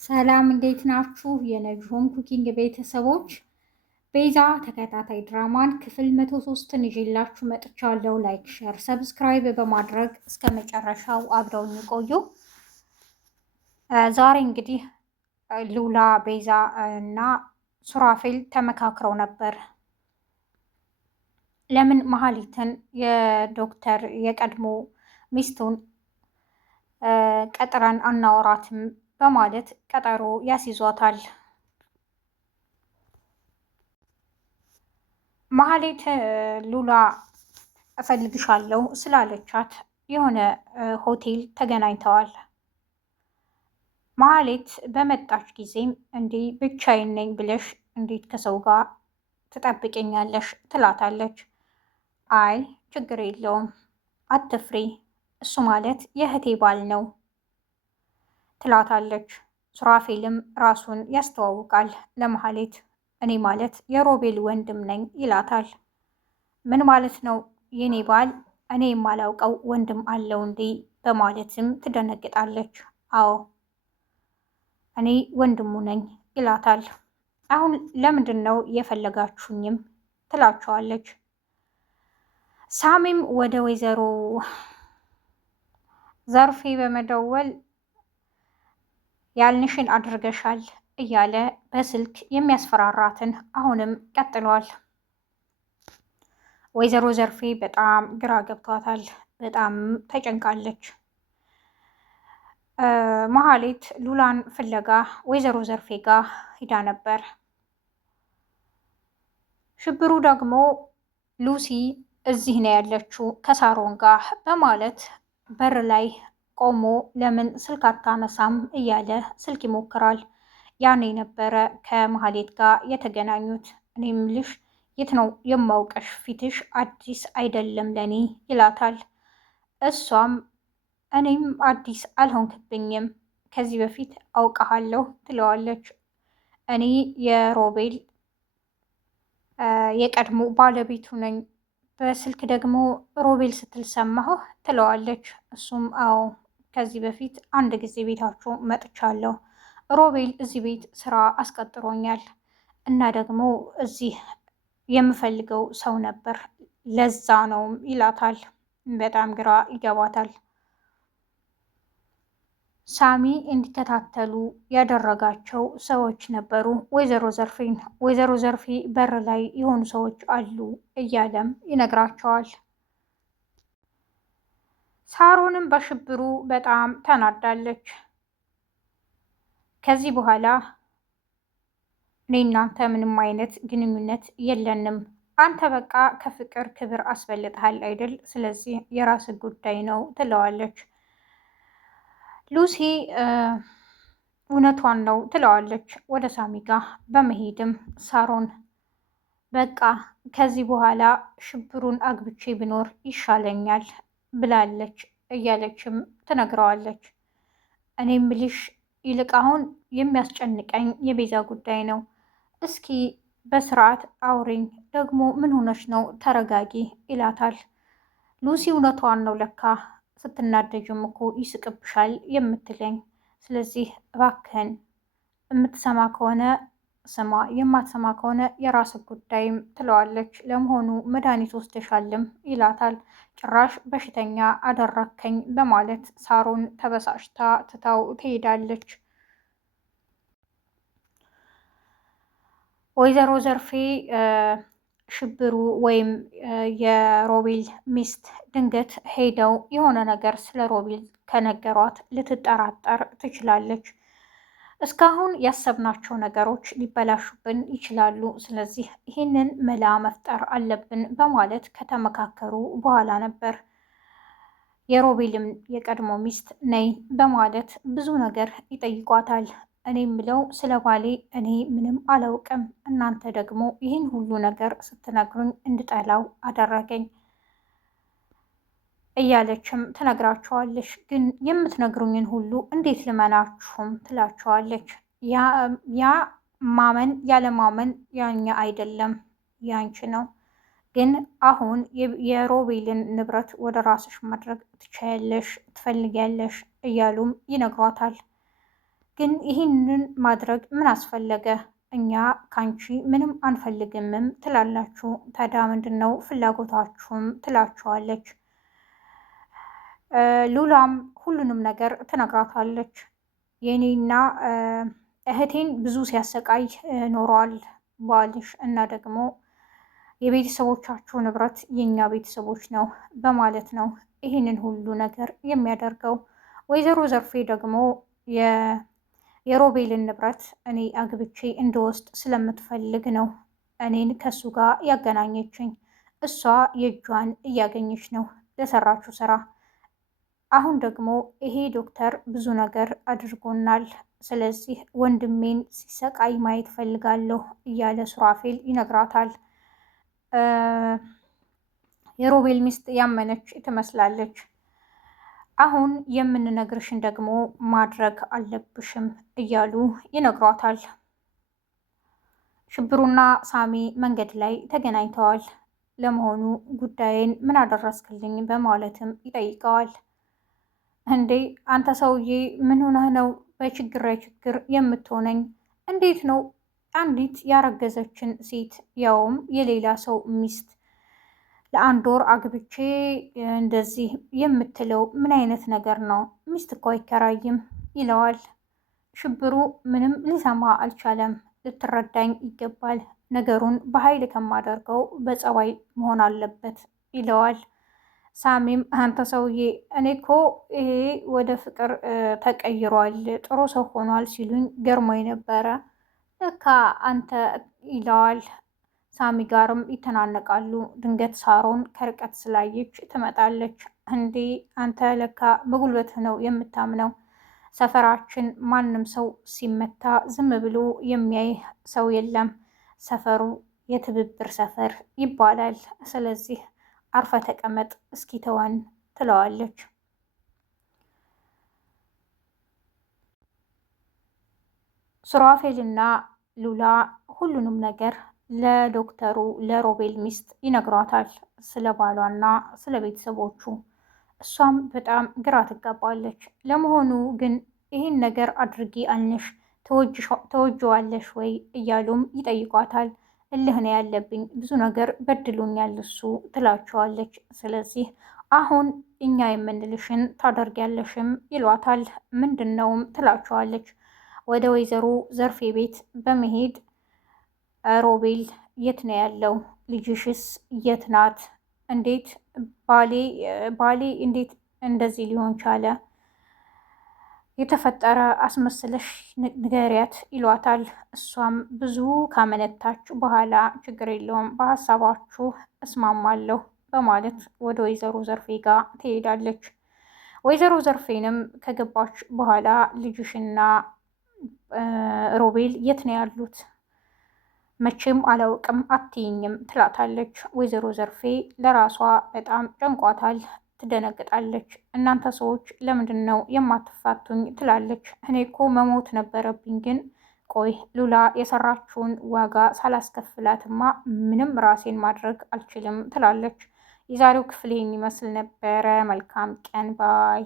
ሰላም እንዴት ናችሁ? የነጅሆም ኩኪንግ ቤተሰቦች ቤዛ ተከታታይ ድራማን ክፍል 103ን ይዤላችሁ መጥቻለሁ። ላይክ፣ ሼር፣ ሰብስክራይብ በማድረግ እስከ መጨረሻው አብረውን ይቆዩ። ዛሬ እንግዲህ ሉላ፣ ቤዛ እና ሱራፌል ተመካክረው ነበር። ለምን መሀሊትን የዶክተር የቀድሞ ሚስቱን ቀጥረን አናወራትም በማለት ቀጠሮ ያስይዟታል። መሀሌት ሉላ እፈልግሻለሁ ስላለቻት የሆነ ሆቴል ተገናኝተዋል። መሀሌት በመጣች ጊዜም እንዲህ ብቻዬን ነኝ ብለሽ እንዴት ከሰው ጋር ትጠብቀኛለሽ? ትላታለች። አይ ችግር የለውም አትፍሪ፣ እሱ ማለት የእህቴ ባል ነው ትላታለች። ሱራፌልም ራሱን ያስተዋውቃል ለመሀሌት። እኔ ማለት የሮቤል ወንድም ነኝ ይላታል። ምን ማለት ነው የኔ ባል እኔ የማላውቀው ወንድም አለው እንዴ? በማለትም ትደነግጣለች። አዎ እኔ ወንድሙ ነኝ ይላታል። አሁን ለምንድን ነው የፈለጋችሁኝም? ትላቸዋለች። ሳሚም ወደ ወይዘሮ ዘርፌ በመደወል ያልንሽን አድርገሻል እያለ በስልክ የሚያስፈራራትን አሁንም ቀጥሏል። ወይዘሮ ዘርፌ በጣም ግራ ገብቷታል። በጣም ተጨንቃለች። መሀሌት ሉላን ፍለጋ ወይዘሮ ዘርፌ ጋር ሂዳ ነበር። ሽብሩ ደግሞ ሉሲ እዚህ ነው ያለችው ከሳሮን ጋር በማለት በር ላይ ቆሞ ለምን ስልክ አታነሳም እያለ ስልክ ይሞክራል። ያኔ ነበረ ከመሀሌት ጋር የተገናኙት። እኔ ምልሽ የት ነው የማውቀሽ? ፊትሽ አዲስ አይደለም ለኔ ይላታል። እሷም እኔም አዲስ አልሆንክብኝም፣ ከዚህ በፊት አውቀሃለሁ ትለዋለች። እኔ የሮቤል የቀድሞ ባለቤቱ ነኝ፣ በስልክ ደግሞ ሮቤል ስትል ሰማሁ ትለዋለች። እሱም አዎ ከዚህ በፊት አንድ ጊዜ ቤታችሁ መጥቻለሁ። ሮቤል እዚህ ቤት ስራ አስቀጥሮኛል እና ደግሞ እዚህ የምፈልገው ሰው ነበር ለዛ ነው ይላታል። በጣም ግራ ይገባታል። ሳሚ እንዲከታተሉ ያደረጋቸው ሰዎች ነበሩ ወይዘሮ ዘርፌን። ወይዘሮ ዘርፌ በር ላይ የሆኑ ሰዎች አሉ እያለም ይነግራቸዋል። ሳሮንም በሽብሩ በጣም ተናዳለች። ከዚህ በኋላ እኔ እናንተ ምንም አይነት ግንኙነት የለንም፣ አንተ በቃ ከፍቅር ክብር አስበልጠሃል አይደል? ስለዚህ የራስ ጉዳይ ነው ትለዋለች። ሉሲ እውነቷን ነው ትለዋለች። ወደ ሳሚ ጋር በመሄድም ሳሮን በቃ ከዚህ በኋላ ሽብሩን አግብቼ ብኖር ይሻለኛል ብላለች እያለችም ትነግረዋለች። እኔ ምልሽ ይልቅ አሁን የሚያስጨንቀኝ የቤዛ ጉዳይ ነው። እስኪ በስርዓት አውሪኝ፣ ደግሞ ምን ሆነች ነው? ተረጋጊ ይላታል። ሉሲ እውነቷን ነው ለካ ስትናደጅም እኮ ይስቅብሻል የምትለኝ። ስለዚህ እባክህን የምትሰማ ከሆነ ስማ፣ የማትሰማ ከሆነ የራስ ጉዳይም ትለዋለች። ለመሆኑ መድኃኒት ወስደሻልም ይላታል። ጭራሽ በሽተኛ አደረከኝ በማለት ሳሮን ተበሳጭታ ትታው ትሄዳለች። ወይዘሮ ዘርፌ ሽብሩ ወይም የሮቤል ሚስት ድንገት ሄደው የሆነ ነገር ስለ ሮቤል ከነገሯት ልትጠራጠር ትችላለች። እስካሁን ያሰብናቸው ነገሮች ሊበላሹብን ይችላሉ፣ ስለዚህ ይህንን መላ መፍጠር አለብን በማለት ከተመካከሩ በኋላ ነበር የሮቤልም የቀድሞ ሚስት ነይ በማለት ብዙ ነገር ይጠይቋታል። እኔ የምለው ስለ ባሌ እኔ ምንም አላውቅም፣ እናንተ ደግሞ ይህን ሁሉ ነገር ስትነግሩኝ እንድጠላው አደረገኝ እያለችም ትነግራቸዋለች። ግን የምትነግሩኝን ሁሉ እንዴት ልመናችሁም ትላቸዋለች። ያ ማመን ያለማመን ያኛ አይደለም ያንቺ ነው። ግን አሁን የሮቤልን ንብረት ወደ ራስሽ ማድረግ ትችያለሽ፣ ትፈልጊያለሽ እያሉም ይነግሯታል። ግን ይህንን ማድረግ ምን አስፈለገ? እኛ ካንቺ ምንም አንፈልግምም ትላላችሁ። ታዲያ ምንድን ነው ፍላጎታችሁም? ትላችኋለች። ሉላም ሁሉንም ነገር ትነግራታለች። የኔና እህቴን ብዙ ሲያሰቃይ ኖሯል ባልሽ እና ደግሞ የቤተሰቦቻችሁ ንብረት የኛ ቤተሰቦች ነው በማለት ነው ይህንን ሁሉ ነገር የሚያደርገው። ወይዘሮ ዘርፌ ደግሞ የሮቤልን ንብረት እኔ አግብቼ እንድወስድ ስለምትፈልግ ነው እኔን ከሱ ጋር ያገናኘችኝ። እሷ የእጇን እያገኘች ነው ለሰራችው ስራ። አሁን ደግሞ ይሄ ዶክተር ብዙ ነገር አድርጎናል። ስለዚህ ወንድሜን ሲሰቃይ ማየት ፈልጋለሁ እያለ ሱራፌል ይነግራታል። የሮቤል ሚስት ያመነች ትመስላለች። አሁን የምንነግርሽን ደግሞ ማድረግ አለብሽም እያሉ ይነግሯታል። ሽብሩና ሳሚ መንገድ ላይ ተገናኝተዋል። ለመሆኑ ጉዳይን ምን አደረስክልኝ በማለትም ይጠይቀዋል። እንዴ አንተ ሰውዬ ምን ሆነህ ነው በችግር ላይ ችግር የምትሆነኝ? እንዴት ነው አንዲት ያረገዘችን ሴት ያውም የሌላ ሰው ሚስት ለአንድ ወር አግብቼ እንደዚህ የምትለው ምን አይነት ነገር ነው? ሚስት እኮ አይከራይም ይለዋል። ሽብሩ ምንም ሊሰማ አልቻለም። ልትረዳኝ ይገባል፣ ነገሩን በኃይል ከማደርገው በጸባይ መሆን አለበት ይለዋል። ሳሚም አንተ ሰውዬ እኔ እኮ ይሄ ወደ ፍቅር ተቀይሯል ጥሩ ሰው ሆኗል ሲሉኝ ገርሞኝ ነበረ ለካ አንተ ይለዋል። ሳሚ ጋርም ይተናነቃሉ። ድንገት ሳሮን ከርቀት ስላየች ትመጣለች። እንዴ አንተ ለካ በጉልበትህ ነው የምታምነው። ሰፈራችን ማንም ሰው ሲመታ ዝም ብሎ የሚያይ ሰው የለም። ሰፈሩ የትብብር ሰፈር ይባላል። ስለዚህ አርፈ ተቀመጥ እስኪ ተወን ትለዋለች። ሱራፌልና ሉላ ሁሉንም ነገር ለዶክተሩ ለሮቤል ሚስት ይነግሯታል፣ ስለ ባሏና ስለ ቤተሰቦቹ። እሷም በጣም ግራ ትጋባለች። ለመሆኑ ግን ይህን ነገር አድርጊ አልንሽ ተወጅዋለሽ ወይ እያሉም ይጠይቋታል። እልህ ነው ያለብኝ፣ ብዙ ነገር በድሎኛል እሱ ትላቸዋለች። ስለዚህ አሁን እኛ የምንልሽን ታደርጊያለሽም ይሏታል። ምንድነውም ትላቸዋለች። ወደ ወይዘሮ ዘርፌ ቤት በመሄድ ሮቤል የት ነው ያለው? ልጅሽስ የት ናት? እንዴት ባሌ እንዴት እንደዚህ ሊሆን ቻለ? የተፈጠረ አስመስለሽ ንገሪያት ይሏታል። እሷም ብዙ ካመነታች በኋላ ችግር የለውም በሀሳባችሁ እስማማለሁ በማለት ወደ ወይዘሮ ዘርፌ ጋር ትሄዳለች። ወይዘሮ ዘርፌንም ከገባች በኋላ ልጅሽና ሮቤል የት ነው ያሉት? መቼም አላውቅም አትይኝም ትላታለች። ወይዘሮ ዘርፌ ለራሷ በጣም ጨንቋታል። ትደነግጣለች። እናንተ ሰዎች ለምንድን ነው የማትፋቱኝ? ትላለች። እኔ እኮ መሞት ነበረብኝ፣ ግን ቆይ ሉላ የሰራችውን ዋጋ ሳላስከፍላትማ ምንም ራሴን ማድረግ አልችልም ትላለች። የዛሬው ክፍል ይህን ይመስል ነበረ። መልካም ቀን ባይ